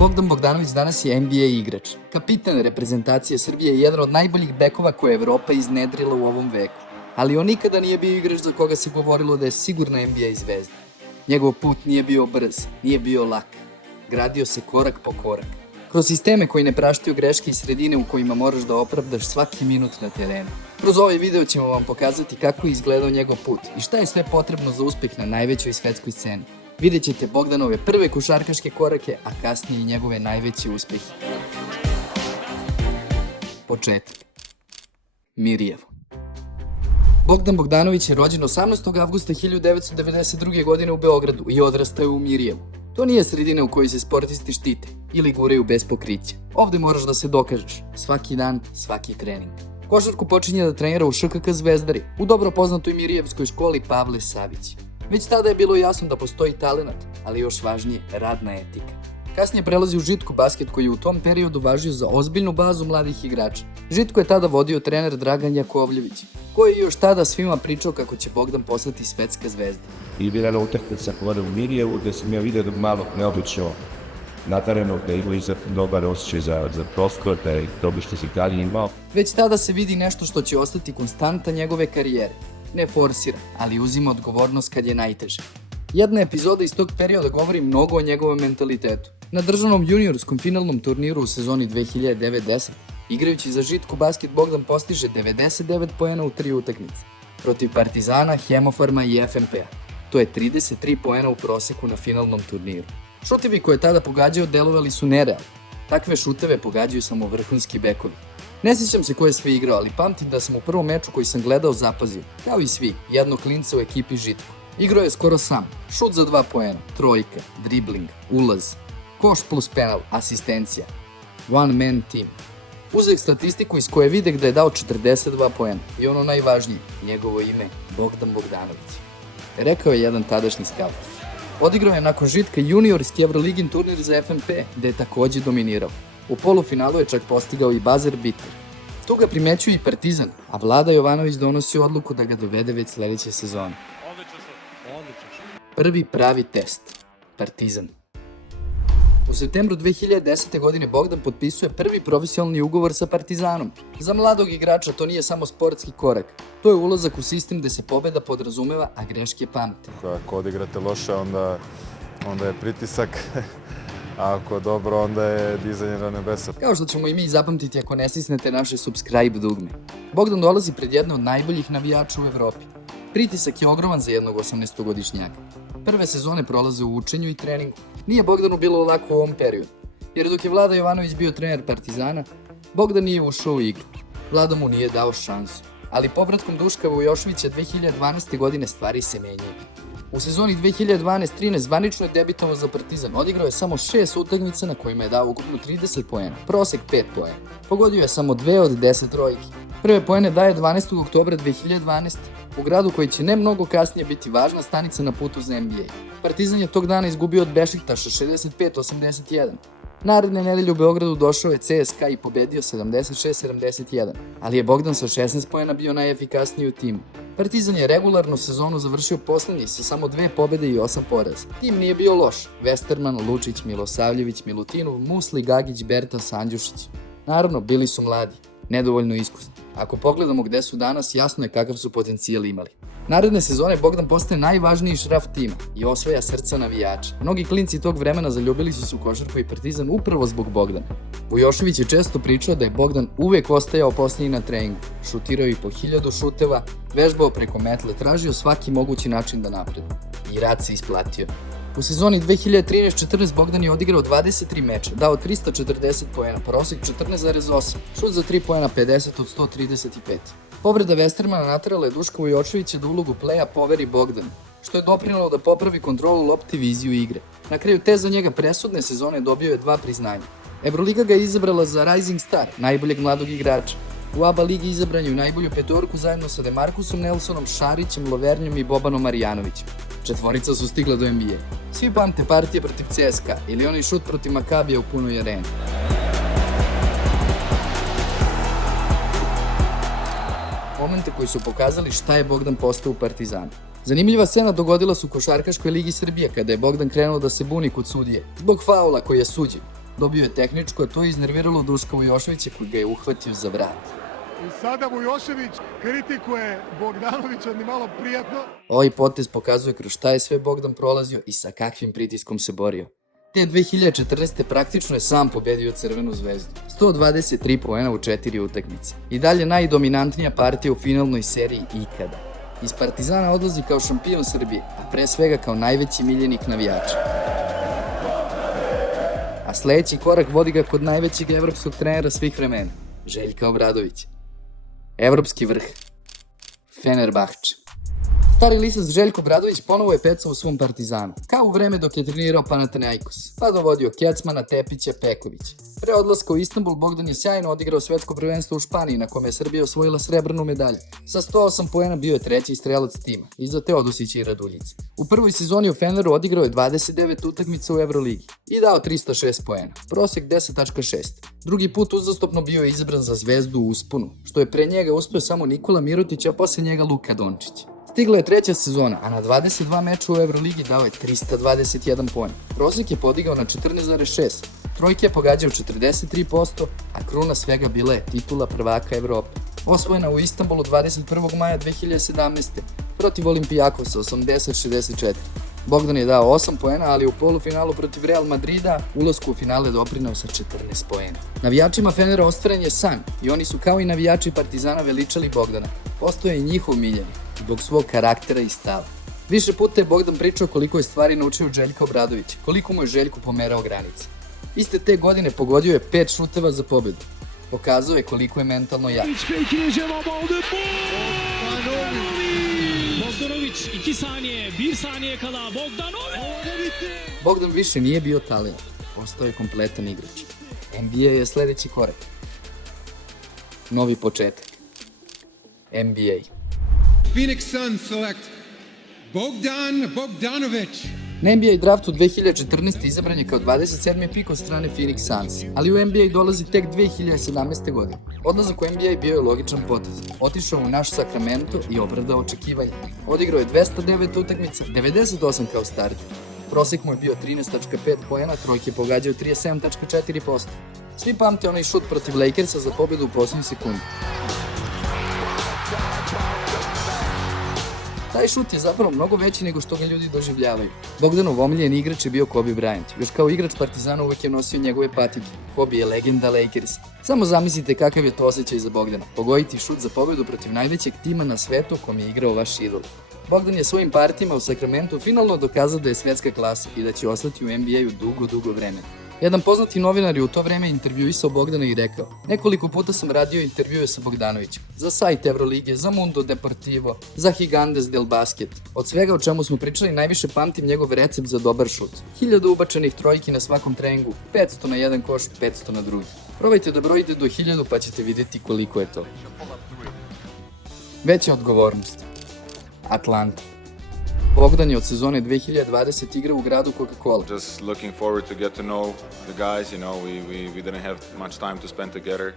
Bogdan Bogdanović danas je NBA igrač. Kapitan reprezentacije Srbije je jedan od najboljih bekova koje je Evropa iznedrila u ovom veku. Ali on nikada nije bio igrač za koga se govorilo da je sigurna NBA zvezda. Njegov put nije bio brz, nije bio lak. Gradio se korak po korak. Kroz sisteme koji ne praštaju greške i sredine u kojima moraš da opravdaš svaki minut na terenu. Kroz ovaj video ćemo vam pokazati kako je izgledao njegov put i šta je sve potrebno za uspeh na najvećoj svetskoj sceni. Vidjet ćete Bogdanove prve košarkaške korake, a kasnije i njegove najveće uspehe. Početak. Mirjevo. Bogdan Bogdanović je rođen 18. avgusta 1992. godine u Beogradu i odrastao je u Mirjevu. To nije sredina u kojoj se sportisti štite ili guraju bez pokrića. Ovde moraš da se dokažeš, svaki dan, svaki trening. Košarku počinje da trenira u ŠKK Zvezdari, u dobro poznatoj Mirjevskoj školi Pavle Savić. Već tada je bilo jasno da postoji talenat, ali još važnije, radna etika. Kasnije prelazi u Žitku basket koji je u tom periodu važio za ozbiljnu bazu mladih igrača. Žitku je tada vodio trener Dragan Jakovljević, koji je još tada svima pričao kako će Bogdan postati svetska zvezda. I bila je utakmica u Mirjevu gde sam ja vidio da malo neobično natareno, da ima izuzetno dobar osjećaj za prostor, da je dobro što si dalje imao. Već tada se vidi nešto što će ostati konstanta njegove karijere. Ne forsira, ali uzima odgovornost kad je najteže. Jedna epizoda iz tog perioda govori mnogo o njegovom mentalitetu. Na državnom juniorskom finalnom turniru u sezoni 2009-10, igrajući za Žitku basket, Bogdan postiže 99 poena u 3 utakmice. Protiv Partizana, Hemofarma i FNP-a. To je 33 poena u proseku na finalnom turniru. Šutevi koje je tada pogađao delovali su nerealni. Takve šuteve pogađaju samo vrhunski bekovi. Ne sjećam se ko je sve igrao, ali pamtim da sam u prvom meču koji sam gledao zapazio, kao i svi, jednog klinca u ekipi Žitku. Igrao je skoro sam, šut za 2 poena, trojka, dribling, ulaz, koš plus penal, asistencija. One man team. Uzeo statistiku iz koje vide gde je dao 42 poena i ono najvažnije, njegovo ime, Bogdan Bogdanović. Rekao je jedan tadašnji skaut. Odigrao je nakon Žitka juniorski Evroligin turnir za FNP, gde je takođe dominirao. U polufinalu je čak postigao i buzzer beater. Tu ga primećuje i Partizan, a Vlada Jovanović donosi odluku da ga dovede već sledeće sezone. Prvi pravi test. Partizan. U septembru 2010. godine Bogdan potpisuje prvi profesionalni ugovor sa Partizanom. Za mladog igrača to nije samo sportski korak. To je ulazak u sistem gde se pobeda podrazumeva, a greške pamte. Ako odigrate loše, onda je pritisak, a ako dobro, onda je dizanje na nebesa. Kao što ćemo i mi zapamtiti ako ne stisnete naše subscribe dugme. Bogdan dolazi pred jedne od najboljih navijača u Evropi. Pritisak je ogroman za jednog 18-godišnjaka. Prve sezone prolaze u učenju i treningu. Nije Bogdanu bilo lako u ovom periodu, jer dok je Vlada Jovanović bio trener Partizana, Bogdan nije ušao u igru. Vlada mu nije dao šansu. Ali povratkom Duška Vujoševića 2012. godine stvari se menjaju. U sezoni 2012-13 zvanično je debitovao za Partizan, odigrao je samo 6 utakmica na kojima je dao ukupno 30 poena, prosek 5 poena. Pogodio je samo 2 od 10 trojki. Prve poene daje 12. oktobra 2012. u gradu koji će ne mnogo kasnije biti važna stanica na putu za NBA. Partizan je tog dana izgubio od Bešiktaša 65-81. Naredne nedelje u Beogradu došao je CSKA i pobedio 76-71, ali je Bogdan sa 16 poena bio najefikasniji u timu. Partizan je regularnu sezonu završio poslednji sa samo 2 pobede i 8 poraza. Tim nije bio loš. Westerman, Lučić, Milosavljević, Milutinov, Musli, Gagić, Bertas, Andjušić. Naravno, bili su mladi, nedovoljno iskusni. Ako pogledamo gde su danas, jasno je kakav su potencijal imali. Naredne sezone Bogdan postaje najvažniji šraf tima i osvaja srca navijača. Mnogi klinci tog vremena zaljubili su se u košarku i Partizan upravo zbog Bogdana. Vujošević je često pričao da je Bogdan uvek ostajao posljednji na treningu, šutirao i po 1000 šuteva, vežbao preko metle, tražio svaki mogući način da napreduje. I rad se isplatio. U sezoni 2013-14 Bogdan je odigrao 23 meča, dao 340 poena, prosek 14,8, šut za 3 poena 50 od 135. Povreda Westermana naterala je Duška Vujoševića da ulogu playa poveri Bogdanu, što je doprinelo da popravi kontrolu lopti i viziju igre. Na kraju te za njega presudne sezone dobio je 2 priznanja. Evroliga ga je izabrala za Rising Star, najboljeg mladog igrača. U ABA ligi izabran je u najbolju petorku zajedno sa Demarcusom Nelsonom, Šarićem, Lovernjom i Bobanom Marjanovićem. Četvorica su stigla do NBA. Svi pamte partije protiv CSKA ili onaj šut protiv Makabija u punoj areni. Momente koji su pokazali šta je Bogdan postao u Partizanu. Zanimljiva scena dogodila se u Košarkaškoj ligi Srbije kada je Bogdan krenuo da se buni kod sudije zbog faula koji je suđen. Dobio je tehničku, a to je iznerviralo Duška Vujoševića koji ga je uhvatio za vrat. I sada Vujošević kritikuje Bogdanovića, ni malo prijatno. Ovaj potez pokazuje kroz šta je sve Bogdan prolazio i sa kakvim pritiskom se borio. Te 2014. praktično je sam pobedio Crvenu zvezdu. 123 poena u 4 utakmice. I dalje najdominantnija partija u finalnoj seriji ikada. Iz Partizana odlazi kao šampion Srbije, a pre svega kao najveći miljenik navijača. A sledeći korak vodi ga kod najvećeg evropskog trenera svih vremena, Željka Obradovića. Evropski vrh. Fenerbahče. Stari lisac Željko Obradović ponovo je pecao u svom Partizanu, kao u vreme dok je trenirao Panathinaikos, pa dovodio Kecmana, Tepića, Pekovića. Pre odlaska u Istanbul Bogdan je sjajno odigrao svetsko prvenstvo u Španiji na kome je Srbija osvojila srebrnu medalju. Sa 108 poena bio je treći strelac tima, iza Teodosića i Raduljice. U prvoj sezoni u Feneru odigrao je 29 utakmica u Euroligi i dao 306 poena, prosek 10.6. Drugi put uzastopno bio je izabran za zvezdu u usponu, što je pre njega uspeo samo Nikola Mirotić, a posle njega Luka Dončić. Stigla je treća sezona, a na 22 meča u Euroligi dao je 321 poen. Prosek je podigao na 14.6. Trojke je pogađao 43%, a kruna svega bila je titula prvaka Evrope. Osvojena u Istanbulu 21. maja 2017. protiv Olimpijakosa 80-64. Bogdan je dao 8 poena, ali u polufinalu protiv Real Madrida ulasku u finale doprineo sa 14 poena. Navijačima Fenera ostvaren je san i oni su kao i navijači Partizana veličali Bogdana. Postao je i njihov miljenik, zbog svog karaktera i stava. Više puta je Bogdan pričao koliko je stvari naučio od Željka Obradovića, koliko mu je Željko pomerao granice. Iste te godine pogodio je 5 šuteva za pobedu. Pokazao je koliko je mentalno jak. Bogdanović 2 saniye, 1 saniye kala Bogdanović. Bogdan više nije bio talent, postao je kompletan igrač. NBA je sledeći korak. Novi početak. NBA. Phoenix Suns select Bogdan Bogdanović. Na NBA draftu 2014. izabran je kao 27. pik od strane Phoenix Suns, ali u NBA dolazi tek 2017. godine. Odlazak u NBA bio je logičan potez. Otišao u naš Sacramento i opravdao očekivanje. Odigrao je 209 utakmica, 98 kao starter. Prosek mu je bio 13.5 poena, trojke pogađao 37.4%. Svi pamte onaj šut protiv Lakersa za pobedu u posljednjoj sekundi. Taj šut je zapravo mnogo veći nego što ga ljudi doživljavaju. Bogdanov omiljen igrač je bio Kobe Bryant. Još kao igrač Partizana uvek je nosio njegove patike. Kobe je legenda Lakers. Samo zamislite kakav je to osjećaj za Bogdana. Pogoditi šut za pobedu protiv najvećeg tima na svetu kom je igrao vaš idol. Bogdan je svojim partijama u Sacramentu finalno dokazao da je svetska klasa i da će ostati u NBA-u dugo vremena. Jedan poznati novinar je u to vreme intervjuisao Bogdana i rekao: nekoliko puta sam radio intervjue sa Bogdanovićem. Za sajt Evrolige, za Mundo Deportivo, za Gigantes del Basket. Od svega o čemu smo pričali najviše pamtim njegov recept za dobar šut. 1000 ubačenih trojki na svakom treningu, 500 na jedan koš, 500 na drugi. Probajte da brojite do 1000 pa ćete vidjeti koliko je to. Veća odgovornost. Atlanta. Bogdan je od sezone 2020 igrao u gradu Coca-Cola. Just looking forward to get to know the guys, we didn't have much time to spend together.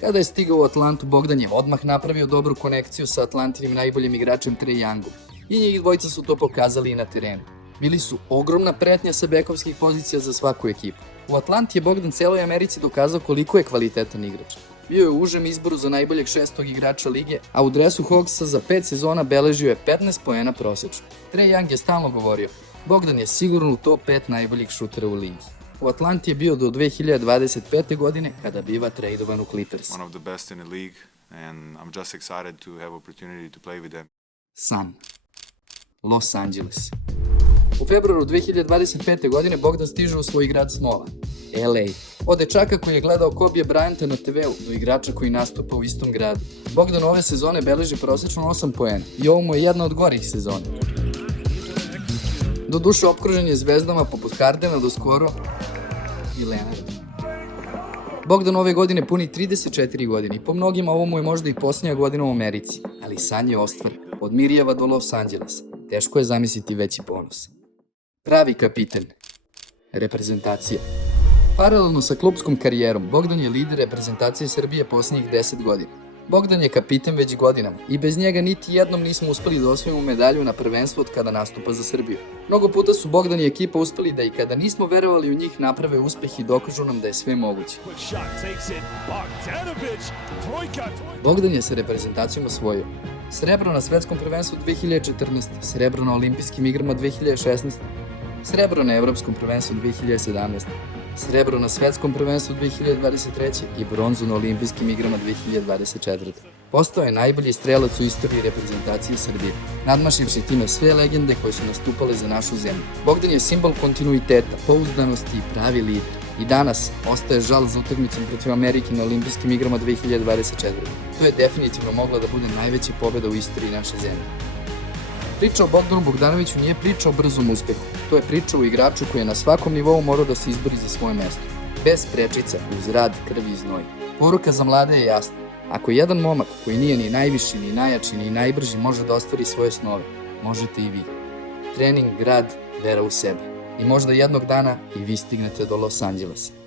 Kada je stigao u Atlantu, Bogdan je odmah napravio dobru konekciju sa Atlantinim najboljim igračem Trae Youngom. I njih dvojica su to pokazali i na terenu. Bili su ogromna pretnja sa bekovskih pozicija za svaku ekipu. U Atlanti je Bogdan celoj Americi dokazao koliko je kvalitetan igrač. Bio je u užem izboru za najboljeg 6. igrača lige, a u dresu Hawksa za 5 sezona beležio je 15 poena prosečno. Trae Young je stalno govorio: Bogdan je sigurno u top 5 najboljih šutera u ligi. U Atlanti je bio do 2025. godine kada biva tradovan u Clippers. One of the best in the league and I'm just excited to have opportunity to play with them. San. Los Angeles. U februaru 2025. godine Bogdan stiže u svoj grad snova, LA. Od dečaka koji je gledao Kobe Bryanta na TV-u do igrača koji nastupa u istom gradu. Bogdan ove sezone beleži prosečno 8 poena i ovo mu je jedna od gorih sezona. Doduše opkružen je zvezdama poput Hardena do skoro i Leonarda. Bogdan ove godine puni 34 godine i po mnogima ovo mu je možda i posljednja godina u Americi, ali san je ostvaren. Od Mirjeva do Los Angelesa. Teško je zamisliti veći ponos. Pravi kapiten. Reprezentacija. Paralelno sa klubskom karijerom, Bogdan je lider reprezentacije Srbije posljednjih 10 godina. Bogdan je kapiten već godinama i bez njega niti jednom nismo uspeli da osvojimo medalju na prvenstvu od kada nastupa za Srbiju. Mnogo puta su Bogdan i ekipa uspeli da i kada nismo verovali u njih naprave uspeh i dokažu nam da je sve moguće. Bogdan je sa reprezentacijom osvojio srebro na svetskom prvenstvu 2014, srebro na olimpijskim igrama 2016, srebro na evropskom prvenstvu 2017, srebro na svetskom prvenstvu 2023. i bronzu na olimpijskim igrama 2024. Postao je najbolji strelac u istoriji reprezentacije Srbije, nadmašivši time sve legende koje su nastupale za našu zemlju. Bogdan je simbol kontinuiteta, pouzdanosti i pravi lider. I danas ostaje žal za utakmicom protiv Amerike na olimpijskim igrama 2024. To je definitivno mogla da bude najveća pobeda u istoriji naše zemlje. Priča o Bogdanu Bogdanoviću nije priča o brzom uspehu. To je priča o igraču koji je na svakom nivou morao da se izbori za svoje mesto. Bez prečica, uz rad, krv i znoj. Poruka za mlade je jasna. Ako jedan momak koji nije ni najviši, ni najjači, ni najbrži može da ostvari svoje snove, možete i vi. Trening, rad, vera u sebe. I možda jednog dana i vi stignete do Los Angelesa.